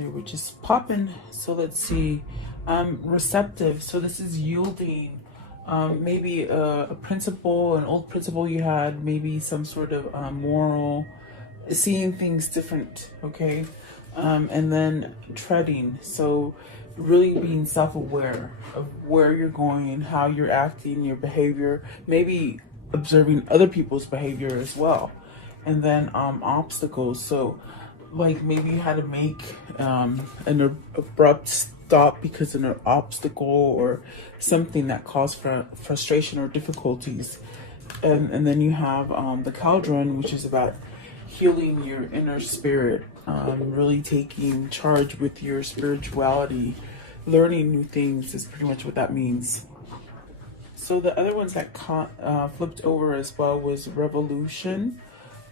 there, which is popping. So let's see. Receptive. So this is yielding. Maybe a principle, an old principle you had, maybe some sort of moral, seeing things different, okay? And then treading. So really being self-aware of where you're going, how you're acting, your behavior, maybe observing other people's behavior as well. And then obstacles. So like maybe you had to make an abrupt stop because of an obstacle or something that caused frustration or difficulties. And then you have the cauldron, which is about healing your inner spirit, really taking charge with your spirituality, learning new things is pretty much what that means. So the other ones that flipped over as well was revolution.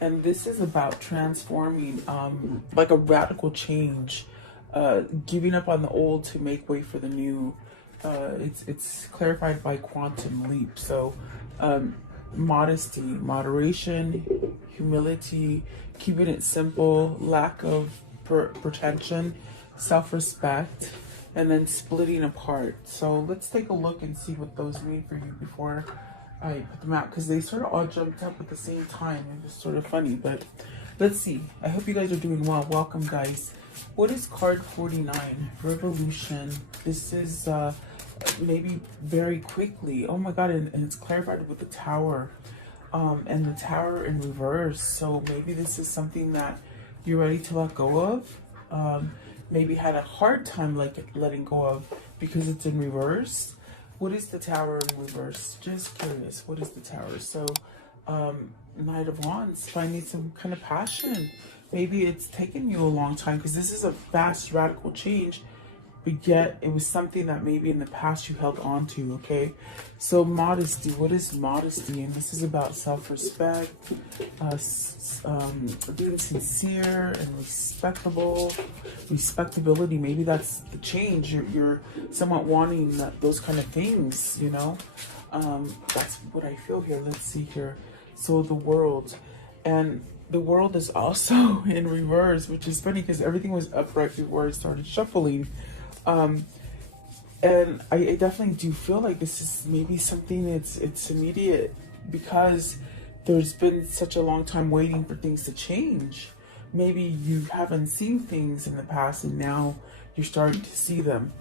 And this is about transforming, like a radical change, giving up on the old to make way for the new. It's clarified by quantum leap. So modesty, moderation, humility, keeping it simple, lack of pretension, self-respect, and then splitting apart. So let's take a look and see what those mean for you before I put them out, because they sort of all jumped up at the same time. It was sort of funny, but let's see. I hope you guys are doing well. Welcome, guys. What is card 49? Revolution. This is maybe very quickly. Oh my God, and it's clarified with the tower. And the tower in reverse. So maybe this is something that you're ready to let go of. Maybe had a hard time letting go of because it's in reverse. What is the tower in reverse? Just curious. What is the tower? So, Knight of Wands, finding some kind of passion. Maybe it's taken you a long time because this is a fast, radical change, but yet it was something that maybe in the past you held on to, okay? So modesty, what is modesty? And this is about self-respect, being sincere and respectability. Maybe that's the change. You're somewhat wanting those kind of things, you know? That's what I feel here. Let's see here. So the world, and the world is also in reverse, which is funny because everything was upright before I started shuffling. And I definitely do feel like this is maybe something it's immediate because there's been such a long time waiting for things to change. Maybe you haven't seen things in the past and now you're starting to see them.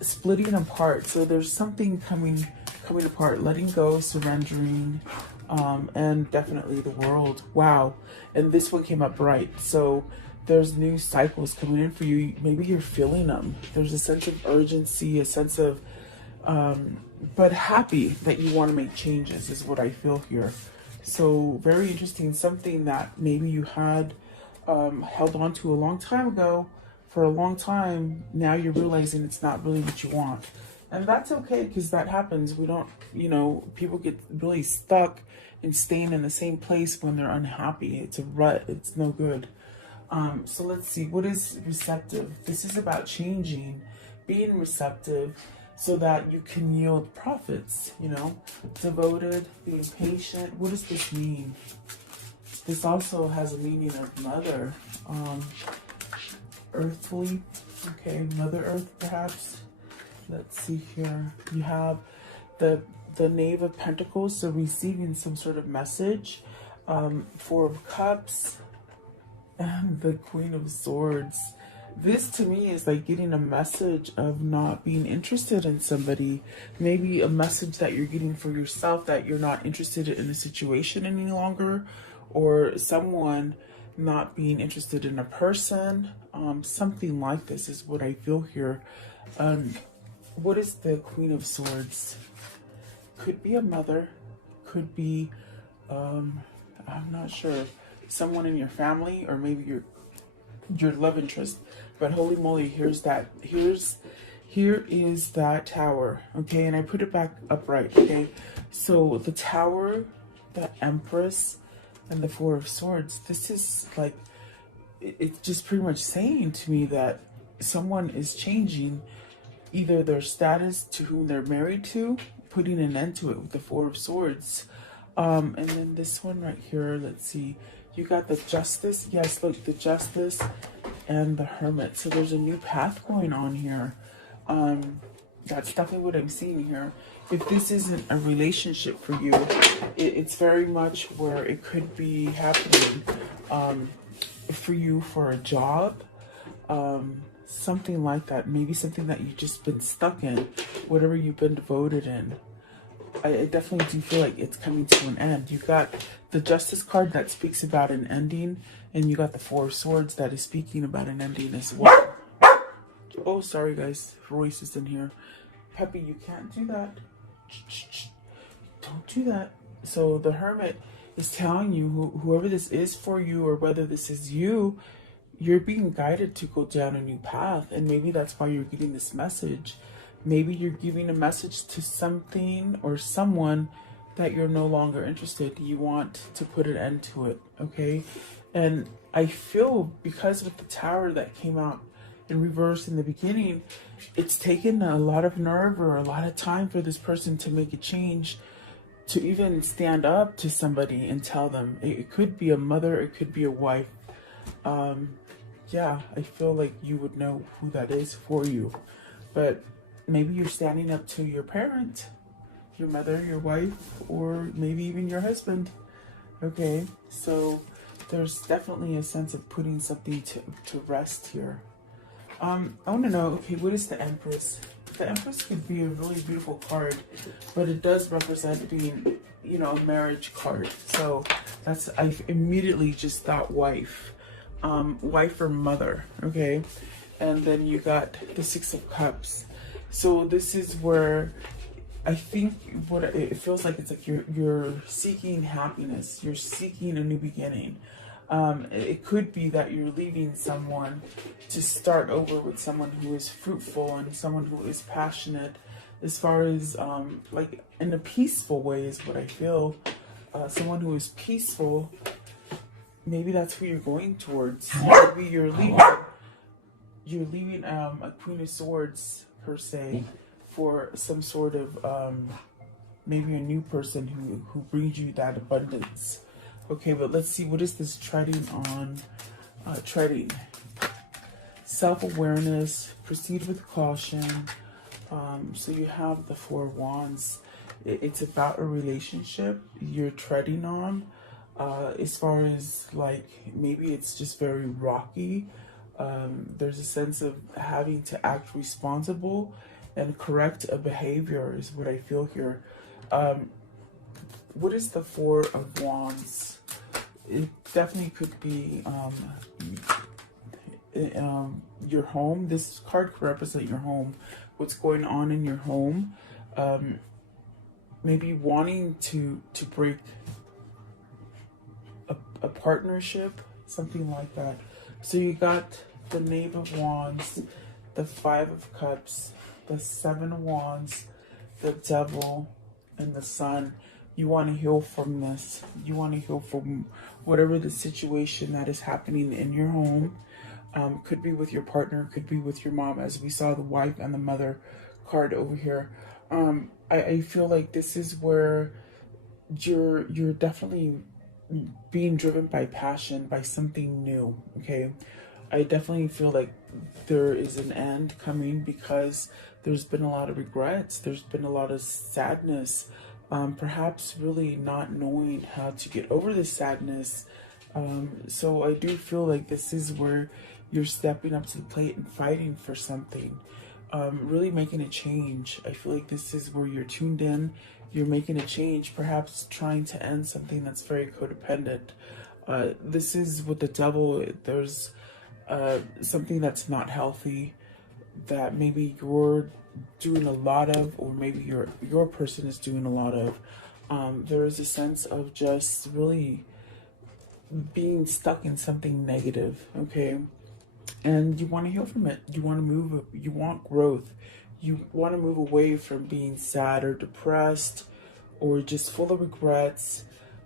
Splitting apart. So there's something coming apart, letting go, surrendering, and definitely the world. Wow. And this one came up right. So there's new cycles coming in for you. Maybe you're feeling them. There's a sense of urgency, a sense of, but happy that you want to make changes is what I feel here. So very interesting. Something that maybe you had held on to a long time ago for a long time. Now you're realizing it's not really what you want. And that's okay because that happens. We don't, people get really stuck and staying in the same place when they're unhappy. It's a rut. It's no good. So let's see, what is receptive? This is about changing, being receptive so that you can yield profits, devoted, being patient. What does this mean? This also has a meaning of mother, earthly, okay, Mother Earth perhaps. Let's see here. You have the Knave of Pentacles, so receiving some sort of message, Four of Cups, and the Queen of Swords. This to me is like getting a message of not being interested in somebody. Maybe a message that you're getting for yourself that you're not interested in a situation any longer, or someone not being interested in a person. Something like this is what I feel here. What is the Queen of Swords? Could be a mother, could be, I'm not sure, someone in your family, or maybe your love interest. But holy moly, here is that tower, okay? And I put it back upright, okay? So the tower, the Empress, and the Four of Swords, this is like, it's just pretty much saying to me that someone is changing either their status to whom they're married to, putting an end to it with the Four of Swords. And then this one right here, let's see. You got the Justice. Yes, look, the Justice. and the Hermit. So there's a new path going on here. That's definitely what I'm seeing here. If this isn't a relationship for you, it's very much where it could be happening for you for a job, something like that. Maybe something that you've just been stuck in, whatever you've been devoted in. I definitely do feel like it's coming to an end. You got the Justice card that speaks about an ending, and you got the Four of Swords that is speaking about an ending as well. Oh, sorry guys, Royce is in here. Peppy, you can't do that. Don't do that. So the Hermit is telling you, whoever this is for you, or whether this is you, you're being guided to go down a new path. And maybe that's why you're getting this message. Maybe you're giving a message to something or someone that you're no longer interested. You want to put an end to it, okay? And I feel, because with the Tower that came out in reverse in the beginning, it's taken a lot of nerve or a lot of time for this person to make a change, to even stand up to somebody and tell them. It could be a mother, it could be a wife. Yeah, I feel like you would know who that is for you. But maybe you're standing up to your parent, your mother, your wife, or maybe even your husband. Okay, so there's definitely a sense of putting something to rest here. I want to know, okay, what is the Empress? The Empress could be a really beautiful card, but it does represent being, you know, a marriage card. So that's, I immediately just thought wife. Wife or mother, okay? And then you got the Six of Cups. So this is where I think what it feels like, it's like you're seeking happiness. You're seeking a new beginning. It could be that you're leaving someone to start over with someone who is fruitful and someone who is passionate, as far as like in a peaceful way is what I feel. Someone who is peaceful, maybe that's who you're going towards. Maybe you're leaving a Queen of Swords per se for some sort of maybe a new person who brings you that abundance. Okay, but let's see, what is this treading on? Treading. Self-awareness, proceed with caution. So you have the Four of Wands. It's about a relationship you're treading on. As far as like, maybe it's just very rocky. There's a sense of having to act responsible and correct a behavior is what I feel here. What is the Four of Wands? It definitely could be your home. This card could represent your home. What's going on in your home? Maybe wanting to break a partnership, something like that. So you got the Knave of Wands, the Five of Cups, the Seven of Wands, the Devil, and the Sun. You want to heal from this. You want to heal from whatever the situation that is happening in your home. Could be with your partner, could be with your mom, as we saw the wife and the mother card over here. I feel like this is where you're definitely being driven by passion, by something new, okay? I definitely feel like there is an end coming, because there's been a lot of regrets. There's been a lot of sadness. Perhaps really not knowing how to get over the sadness. So I do feel like this is where you're stepping up to the plate and fighting for something. Really making a change. I feel like this is where you're tuned in. You're making a change, perhaps trying to end something that's very codependent. This is with the Devil. There's something that's not healthy, that maybe you're doing a lot of, or maybe your person is doing a lot of. There is a sense of just really being stuck in something negative, okay? And you want to heal from it. You want to move, you want growth. You want to move away from being sad or depressed or just full of regrets.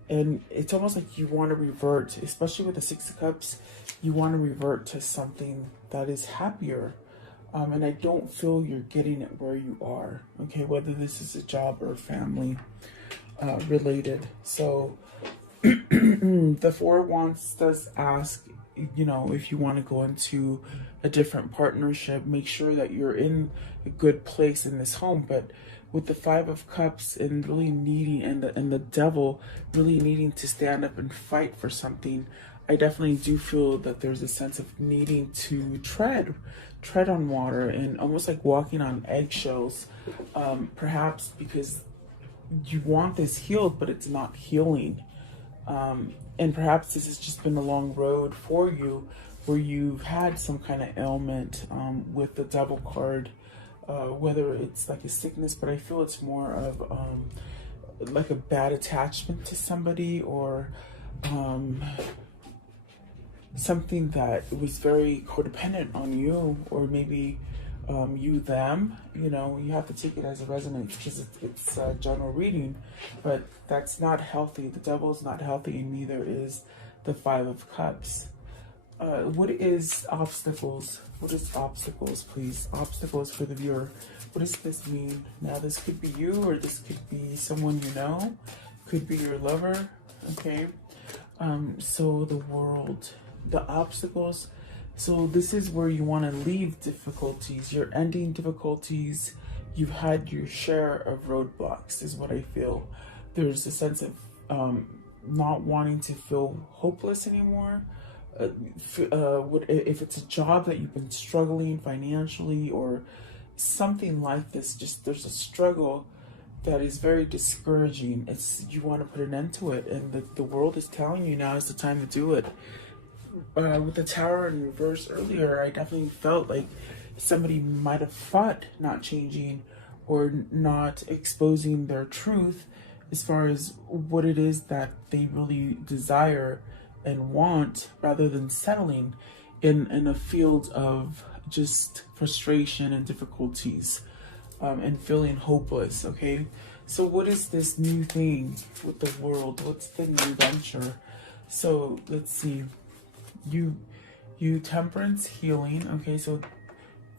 And it's almost like you want to revert, especially with the Six of Cups, you want to revert to something that is happier. And I don't feel you're getting it where you are, okay? Whether this is a job or family related. So the Four of Wands does ask, you know, if you want to go into a different partnership, make sure that you're in a good place in this home. But with the Five of Cups and really needing, and the Devil really needing to stand up and fight for something, I definitely do feel that there's a sense of needing to tread on water and almost like walking on eggshells, perhaps because you want this healed, but it's not healing. And perhaps this has just been a long road for you where you've had some kind of ailment, with the Devil card, whether it's like a sickness, but I feel it's more of like a bad attachment to somebody, or something that was very codependent on you, or maybe you them. You know, you have to take it as it resonates, because it's a general reading, but that's not healthy. The Devil is not healthy, and neither is the Five of Cups. What is obstacles? What is obstacles, please? Obstacles for the viewer. What does this mean? Now, this could be you, or this could be someone you know. Could be your lover. Okay. So the world, the obstacles. So this is where you want to leave difficulties. You're ending difficulties. You've had your share of roadblocks, is what I feel. There's a sense of not wanting to feel hopeless anymore. If it's a job that you've been struggling financially or something like this, just there's a struggle that is very discouraging. You want to put an end to it, and the world is telling you now is the time to do it. With the Tower in reverse earlier, I definitely felt like somebody might have fought not changing or not exposing their truth as far as what it is that they really desire and want, rather than settling in a field of just frustration and difficulties, and feeling hopeless. Okay, so what is this new thing with the world? What's the new venture? So let's see. You Temperance, healing. Okay, so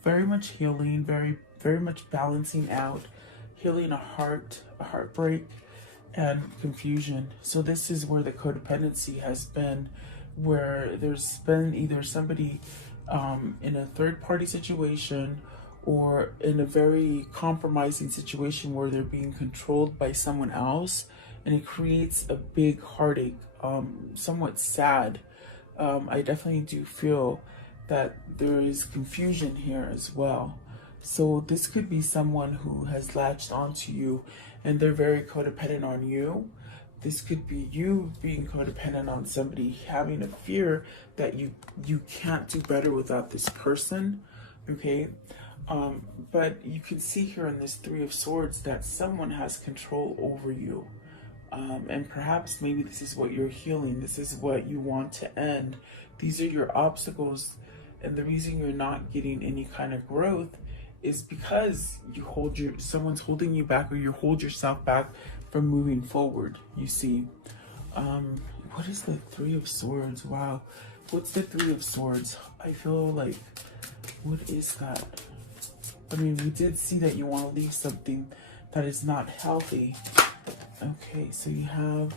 very much healing, very much balancing out, healing a heartbreak, and confusion. So this is where the codependency has been, where there's been either somebody in a third party situation, or in a very compromising situation where they're being controlled by someone else, and it creates a big heartache, somewhat sad. I definitely do feel that there is confusion here as well. So this could be someone who has latched onto you and they're very codependent on you. This could be you being codependent on somebody, having a fear that you can't do better without this person. Okay. But you can see here in this Three of Swords that someone has control over you. And perhaps maybe this is what you're healing. This is what you want to end. These are your obstacles. And the reason you're not getting any kind of growth is because someone's holding you back, or you hold yourself back from moving forward, you see. What is the Three of Swords? Wow. What's the Three of Swords? I feel like, what is that? I mean, we did see that you want to leave something that is not healthy. Okay, so you have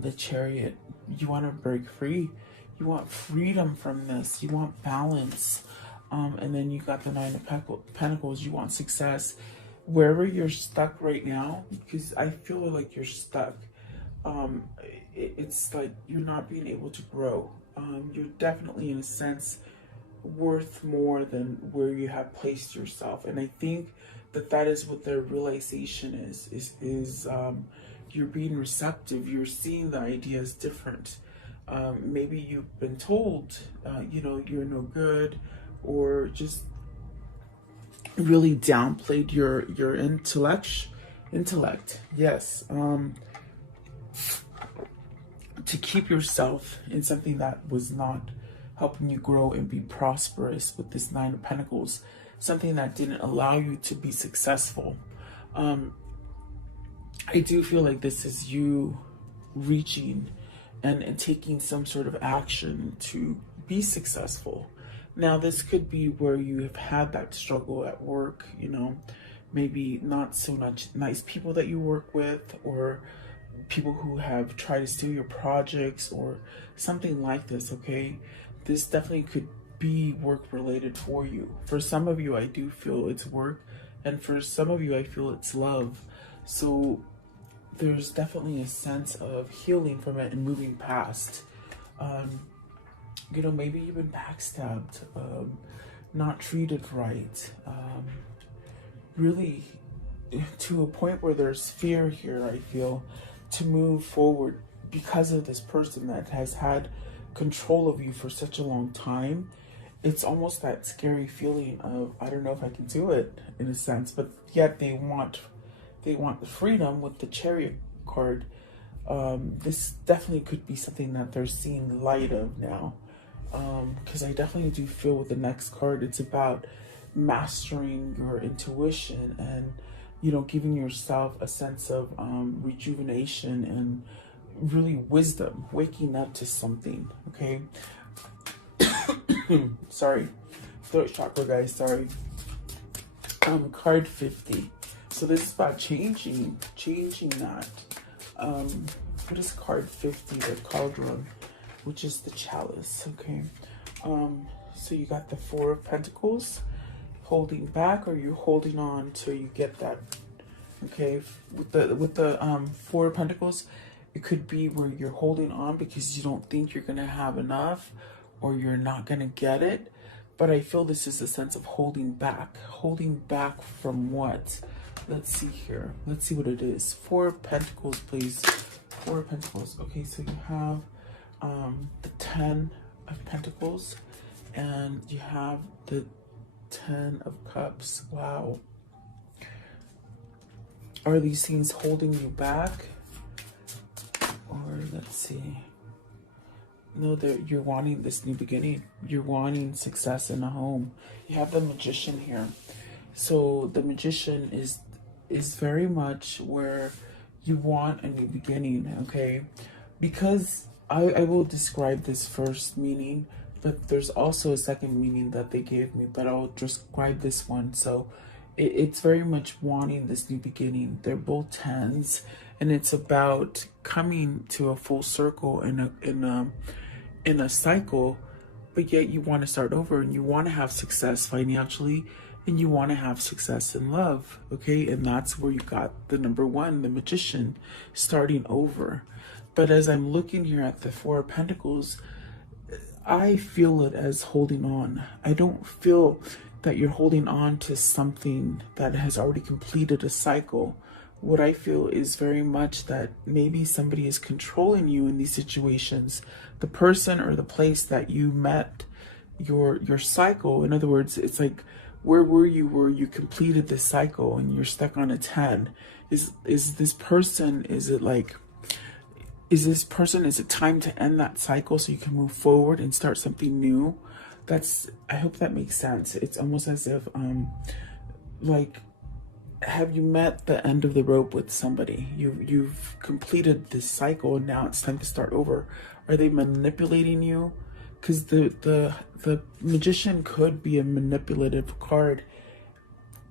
the Chariot. You want to break free. You want freedom from this. You want balance. And then you got the Nine of Pentacles. You want success. Wherever you're stuck right now, because I feel like you're stuck. It's like you're not being able to grow. You're definitely, in a sense, worth more than where you have placed yourself. And I think that is what the realization is you're being receptive. You're seeing the ideas different. Maybe you've been told, you're no good, or just really downplayed your intellect. Yes. To keep yourself in something that was not helping you grow and be prosperous with this Nine of Pentacles, something that didn't allow you to be successful. I do feel like this is you reaching and taking some sort of action to be successful. Now, this could be where you have had that struggle at work, maybe not so much nice people that you work with, or people who have tried to steal your projects or something like this, okay? This definitely could be work related for you. For some of you, I do feel it's work, and for some of you, I feel it's love. So there's definitely a sense of healing from it and moving past. You know, maybe you've been backstabbed, not treated right, really to a point where there's fear here, I feel, to move forward because of this person that has had control of you for such a long time. It's almost that scary feeling of, I don't know if I can do it, in a sense, but yet they want the freedom with the Chariot card. This definitely could be something that they're seeing light of now. Because I definitely do feel with the next card, it's about mastering your intuition and, you know, giving yourself a sense of rejuvenation and really wisdom, waking up to something, okay? Sorry, throat chakra, guys, sorry. Card 50. So this is about changing that. What is card 50? The cauldron, which is the chalice, okay? So you got the Four of Pentacles, holding back, or you're holding on till you get that, okay? With the Four of Pentacles, it could be where you're holding on because you don't think you're gonna have enough, or you're not gonna get it. But I feel this is a sense of holding back. Holding back from what? Let's see here. Let's see what it is. Four of Pentacles, please. Four of Pentacles. Okay, so you have the Ten of Pentacles, and you have the Ten of Cups. Wow. Are these things holding you back? Or let's see. No, you're wanting this new beginning. You're wanting success in a home. You have the Magician here. So the Magician is very much where you want a new beginning, okay? Because I will describe this first meaning, but there's also a second meaning that they gave me, but I'll describe this one. So it's very much wanting this new beginning. They're both tens, and it's about coming to a full circle in a cycle, but yet you want to start over, and you want to have success financially, and you want to have success in love, okay? And that's where you got the number one, the Magician, starting over. But as I'm looking here at the Four of Pentacles, I feel it as holding on. I don't feel that you're holding on to something that has already completed a cycle. What I feel is very much that maybe somebody is controlling you in these situations. The person or the place that you met your cycle. In other words, it's like, where were you where you completed this cycle and you're stuck on a 10? Is this person, is it time to end that cycle so you can move forward and start something new? I hope that makes sense. It's almost as if, like, have you met the end of the rope with somebody? You've completed this cycle and now it's time to start over. Are they manipulating you? Because the Magician could be a manipulative card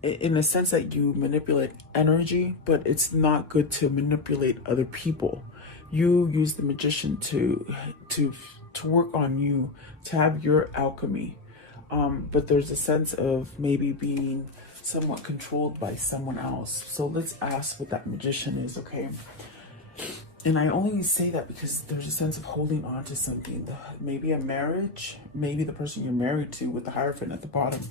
in the sense that you manipulate energy, but it's not good to manipulate other people. You use the Magician to work on you, to have your alchemy. But there's a sense of maybe being somewhat controlled by someone else. So let's ask what that Magician is, okay? And I only say that because there's a sense of holding on to something. Maybe a marriage, maybe the person you're married to with the Hierophant at the bottom.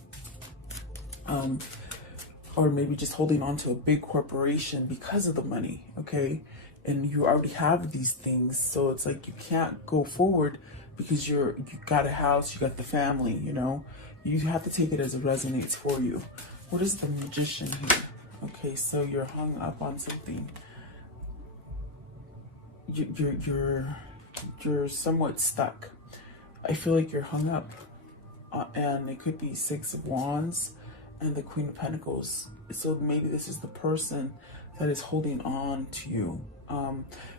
Or maybe just holding on to a big corporation because of the money, okay? And you already have these things, so it's like you can't go forward because you got a house, you got the family, you know? You have to take it as it resonates for you. What is the Magician here? Okay, so you're hung up on something. You're somewhat stuck. I feel like you're hung up, and it could be Six of Wands and the Queen of Pentacles. So maybe this is the person that is holding on to you.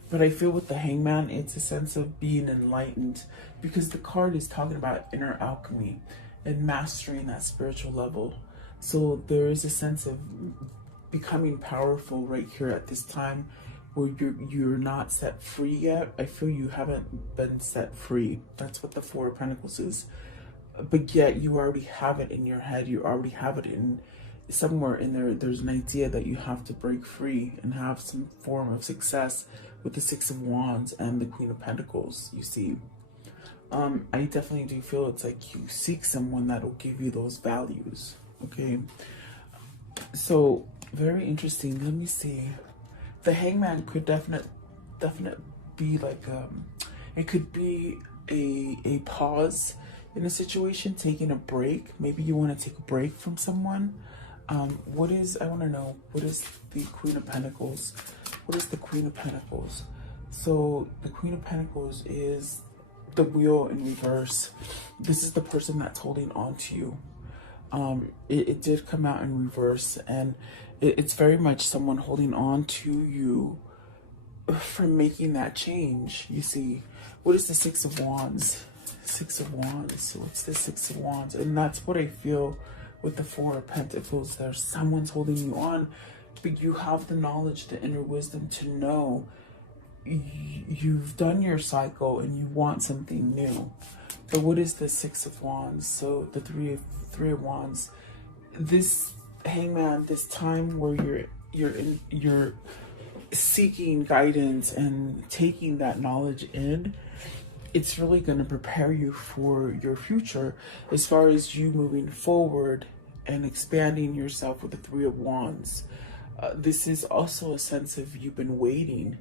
But I feel with the Hangman, it's a sense of being enlightened, because the card is talking about inner alchemy and mastering that spiritual level. So there is a sense of becoming powerful right here at this time. where you're not set free yet. I feel you haven't been set free. That's what the Four of Pentacles is. But yet you already have it in your head. You already have it in somewhere in there. There's an idea that you have to break free and have some form of success with the Six of Wands and the Queen of Pentacles, you see. I definitely do feel it's like you seek someone that will give you those values, okay? So, very interesting. Let me see. The Hangman could definitely be like, it could be a pause in a situation, taking a break. Maybe you want to take a break from someone. I want to know, what is the Queen of Pentacles? What is the Queen of Pentacles? So the Queen of Pentacles is the wheel in reverse. This is the person that's holding on to you. It did come out in reverse, and it's very much someone holding on to you from making that change. You see, what is the Six of Wands? Six of Wands. So what's the Six of Wands? And that's what I feel with the Four of Pentacles. There's someone's holding you on, but you have the knowledge, the inner wisdom to know you've done your cycle and you want something new. But what is the Six of Wands? So the Three of Wands. This Hangman, this time where you're seeking guidance and taking that knowledge in, it's really going to prepare you for your future as far as you moving forward and expanding yourself with the Three of Wands. This is also a sense of you've been waiting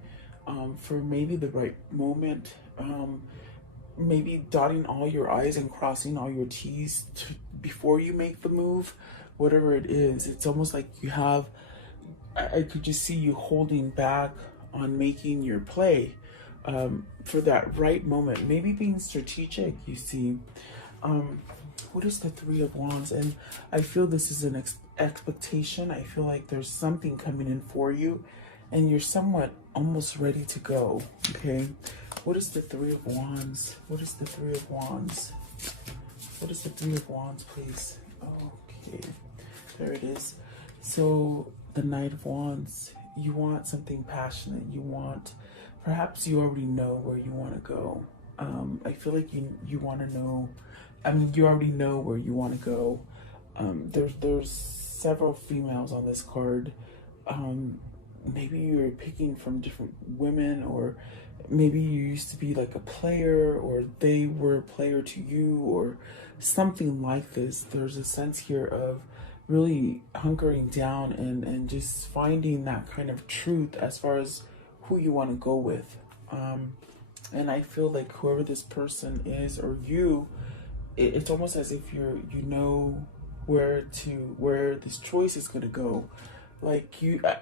for maybe the right moment, maybe dotting all your I's and crossing all your T's before you make the move, whatever it is. It's almost like you have, I could just see you holding back on making your play for that right moment, maybe being strategic, you see. What is the Three of Wands? And I feel this is an expectation. I feel like there's something coming in for you and you're somewhat almost ready to go, okay? What is the Three of Wands? What is the Three of Wands? What is the Three of Wands, please? Okay, there it is. So the Knight of Wands, you want something passionate. You want, perhaps you already know where you want to go. I feel like you want to know, I mean, you already know where you want to go. There's several females on this card. Maybe you're picking from different women, or maybe you used to be like a player, or they were a player to you, or something like this. There's a sense here of really hunkering down and just finding that kind of truth as far as who you want to go with. And I feel like whoever this person is, or you, it's almost as if you know where this choice is going to go. Like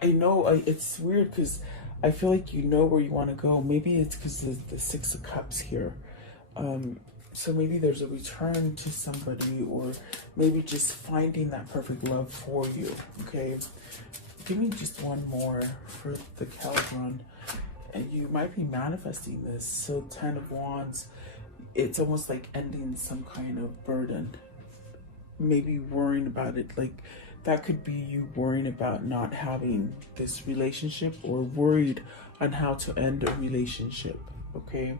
I know it's weird because I feel like you know where you want to go. Maybe it's because of the Six of Cups here. So maybe there's a return to somebody, or maybe just finding that perfect love for you, okay? Give me just one more for the Calibron. And you might be manifesting this. So Ten of Wands, it's almost like ending some kind of burden. Maybe worrying about it, like that could be you worrying about not having this relationship, or worried on how to end a relationship, okay?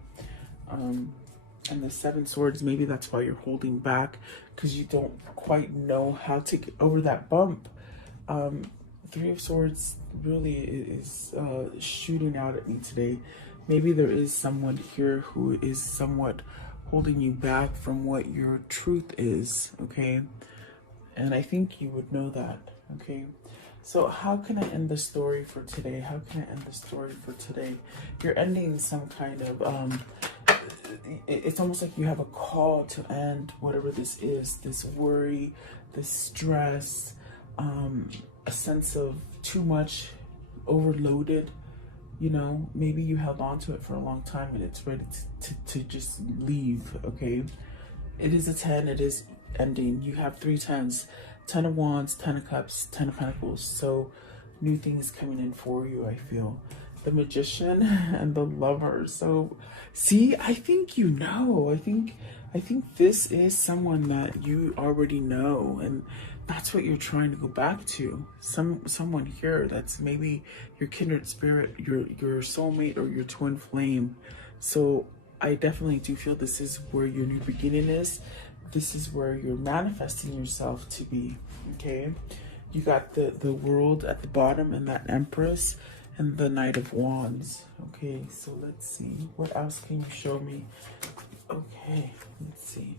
And the Seven Swords, maybe that's why you're holding back, because you don't quite know how to get over that bump. Three of Swords really is shooting out at me today. Maybe there is someone here who is somewhat holding you back from what your truth is, okay? And I think you would know that, okay? So how can I end the story for today? How can I end the story for today? You're ending some kind of, it's almost like you have a call to end whatever this is, this worry, this stress, a sense of too much, overloaded, you know, maybe you held on to it for a long time and it's ready to just leave, okay? It is a 10, it is ending. You have 3 10s, 10 of Wands, 10 of Cups, 10 of Pentacles. So new things coming in for you, I feel. The Magician and the Lover. So see, I think you know. I think I think this is someone that you already know, and that's what you're trying to go back to. Someone here that's maybe your kindred spirit, your soulmate, or your twin flame. So I definitely do feel this is where your new beginning is. This is where you're manifesting yourself to be. Okay, you got the world at the bottom, and that Empress, and the Knight of Wands. Okay, so let's see, what else can you show me? Okay, let's see.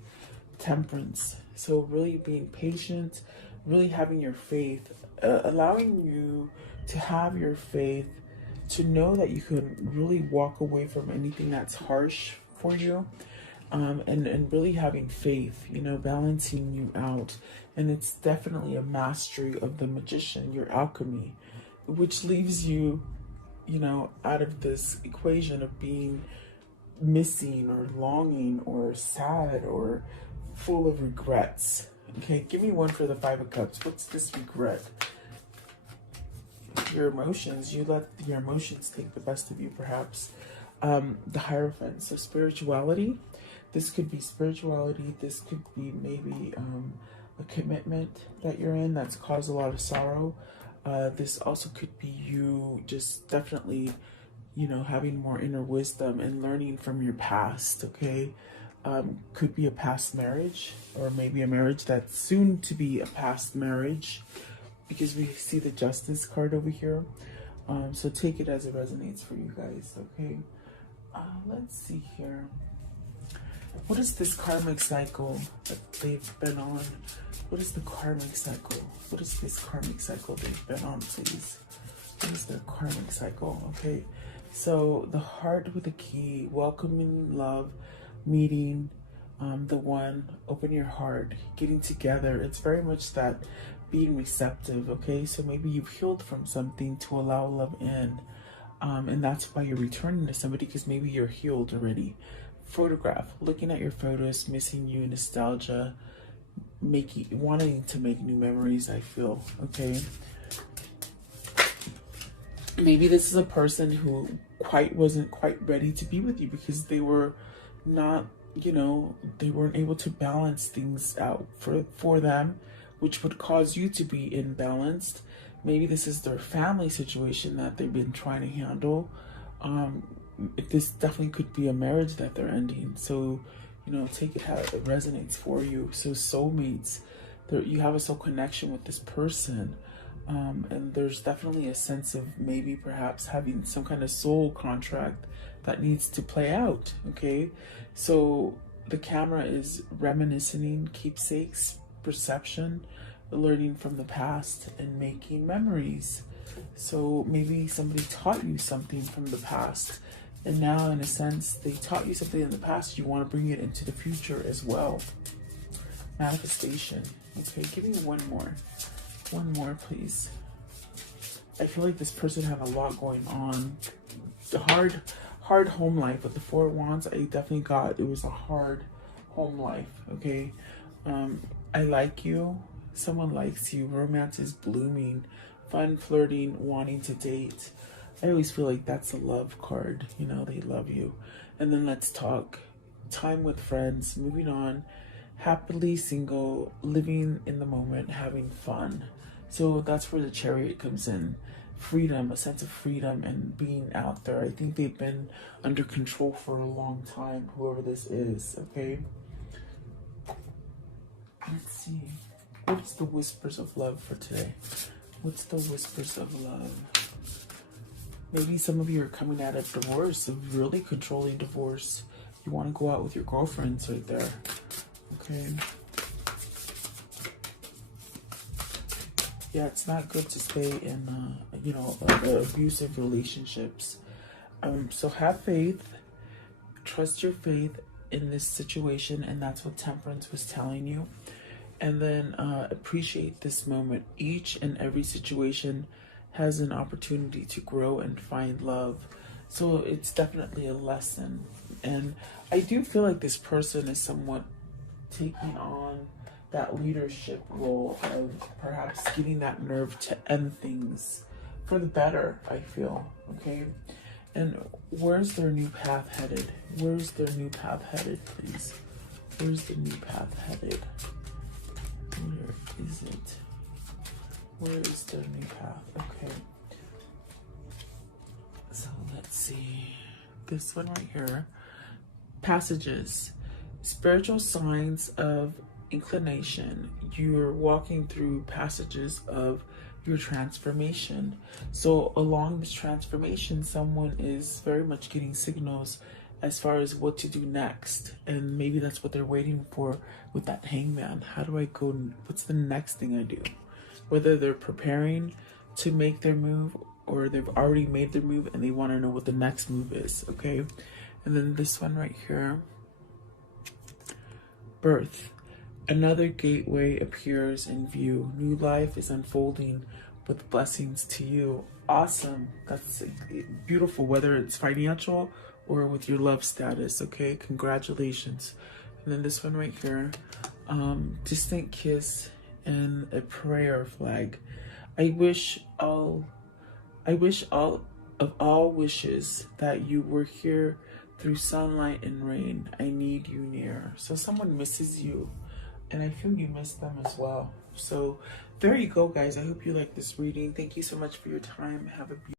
Temperance. So really being patient, really having your faith, allowing you to have your faith, to know that you can really walk away from anything that's harsh for you, and really having faith, you know, balancing you out. And it's definitely a mastery of the Magician, your alchemy, which leaves you, you know, out of this equation of being missing or longing or sad or full of regrets. Okay, give me one for the Five of Cups. What's this regret? Your emotions. You let your emotions take the best of you, perhaps. The Hierophant. So spirituality. This could be spirituality. This could be maybe a commitment that you're in that's caused a lot of sorrow. This also could be you just definitely, you know, having more inner wisdom and learning from your past. Okay, could be a past marriage, or maybe a marriage that's soon to be a past marriage, because we see the Justice card over here. So take it as it resonates for you guys. Okay, let's see here. What is this karmic cycle that they've been on? What is the karmic cycle? What is this karmic cycle they've been on, please? What is their karmic cycle? Okay, so the Heart with a key, welcoming love, meeting the one, open your heart, getting together. It's very much that being receptive. Okay, so maybe you've healed from something to allow love in, and that's why you're returning to somebody, because maybe you're healed already. Photograph, looking at your photos, missing you, nostalgia, wanting to make new memories, I feel. Okay, maybe this is a person who wasn't quite ready to be with you, because they were not, you know, they weren't able to balance things out for them, which would cause you to be imbalanced. Maybe this is their family situation that they've been trying to handle. This definitely could be a marriage that they're ending. So, you know, take it how it resonates for you. So soulmates, you have a soul connection with this person. And there's definitely a sense of maybe perhaps having some kind of soul contract that needs to play out. Okay, so the camera is reminiscing, keepsakes, perception, learning from the past, and making memories. So maybe somebody taught you something from the past, and now in a sense they taught you something in the past, you want to bring it into the future as well. Manifestation. Okay, give me one more please. I feel like this person had a lot going on. The hard home life with the Four of Wands. I definitely got it was a hard home life. Okay, I like you, someone likes you, romance is blooming, fun, flirting, wanting to date. I always feel like that's a love card, you know, they love you. And then let's talk, time with friends, moving on, happily single, living in the moment, having fun. So that's where the Chariot comes in. Freedom, a sense of freedom and being out there. I think they've been under control for a long time, whoever this is. Okay, let's see. What is the whispers of love for today? What's the whispers of love? Maybe some of you are coming out of divorce, a really controlling divorce. You want to go out with your girlfriends right there. Okay. Yeah, it's not good to stay in, you know, abusive relationships. So have faith, trust your faith in this situation, and that's what Temperance was telling you. And then appreciate this moment. Each and every situation has an opportunity to grow and find love. So it's definitely a lesson. And I do feel like this person is somewhat taking on that leadership role of perhaps getting that nerve to end things for the better, I feel. Okay, and where's their new path headed? Where's their new path headed, please? Where's the new path headed? Where is it? Where is the new path? Okay. So let's see. This one right here. Passages. Spiritual signs of inclination. You're walking through passages of your transformation. So along this transformation, someone is very much getting signals as far as what to do next. And maybe that's what they're waiting for with that hangman. How do I go? What's the next thing I do? Whether they're preparing to make their move or they've already made their move and they want to know what the next move is, okay? And then this one right here, birth. Another gateway appears in view. New life is unfolding with blessings to you. Awesome. That's beautiful, whether it's financial or with your love status, okay? Congratulations. And then this one right here, distant kiss and a prayer flag. I wish all of all wishes that you were here through sunlight and rain. I need you near. So someone misses you, and I feel you miss them as well. So there you go, guys. I hope you like this reading. Thank you so much for your time. Have a beautiful